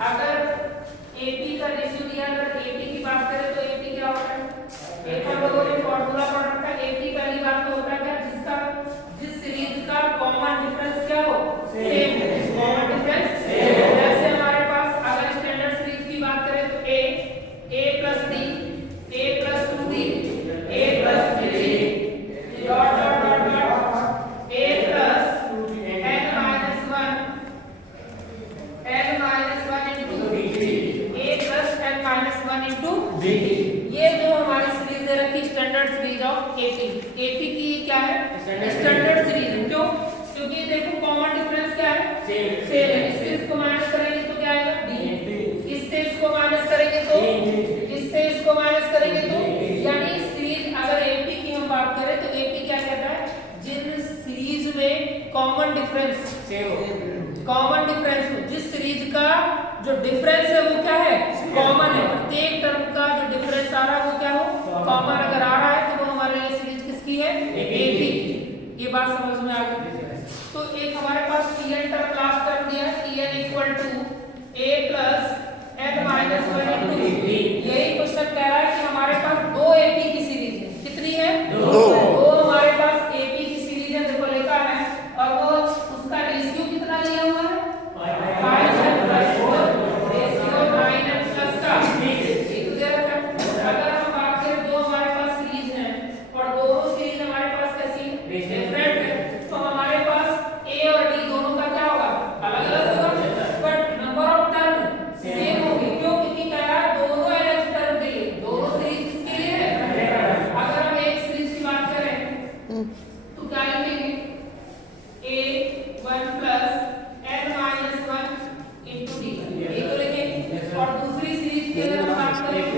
अगर एपी का रेशियो दिया, अगर एपी की बात करें तो एपी क्या होता है, एक हम लोगों ने फॉर्मूला पढ़ रखा है। एपी पहली बात तो होता है क्या, जिस सीरीज का कॉमन डिफरेंस क्या हो, सेम हो। कॉमन डिफरेंस सेम हो। जैसे हमारे पास अगर स्टैंडर्ड सीरीज की बात करें तो a plus d, a plus 2d, a plus 3d, dot dot dot dot a plus n minus 1, n minus 1 into a plus n minus 1 into b। ये जो हमारी सीरीज है रखी standard series of AP. AP की क्या है, standard series है। क्यों, क्योंकि देखो कॉमन डिफरेंस क्या है, सेम है। इससे इसको माइनस करेंगे तो क्या आएगा, d। इससे इसको माइनस करेंगे तो, इससे इसको माइनस करेंगे तो, यानी सीरीज अगर एपी की हम बात करें तो एपी क्या कहता है, जिन सीरीज में कॉमन डिफरेंस सेम हो, कॉमन डिफरेंस हो, जिस सीरीज का जो डिफरेंस है वो क्या है, कॉमन है। प्रत्येक टर्म का जो डिफरेंस आ रहा है वो क्या हो, कॉमन अगर आ रहा है तो वो हमारे लिए सीरीज किसकी है, एपी की। ये बात समझ में आ गई। तो एक हमारे पास Tn टर्म लास्ट टर्म दिया है, Tn equal to a plus n minus 1 into b। यही क्वेश्चन कह रहा है कि हमारे पास दो एपी की सीरीज है। कितनी है, दो हमारे पास एपी की सीरीज है, देखो लिखा है, और वो उसका रेशियो कितना लिया हुआ है, 5n plus 4, ratio 9n plus का एक दे रखा है। अगर हम बात करें दो हमारे पास सीरीज है और दोनों सीरीज हमारे पास कैसी है, डिफरेंट है, तो हमारे पास a और d दोनों का क्या होगा, अलग अलग होगा, but number of term same होगी। क्यों, क्योंकि कह रहा है दोनों अलग टर्म के लिए, दोनों सीरीज किसके लिए है। अगर हम एक सीरीज की बात करें तो क्या लिखेंगे, a1 plus n minus 1 into d, ये तो लिखेंगे। और दूसरी सीरीज की अगर हम बात करें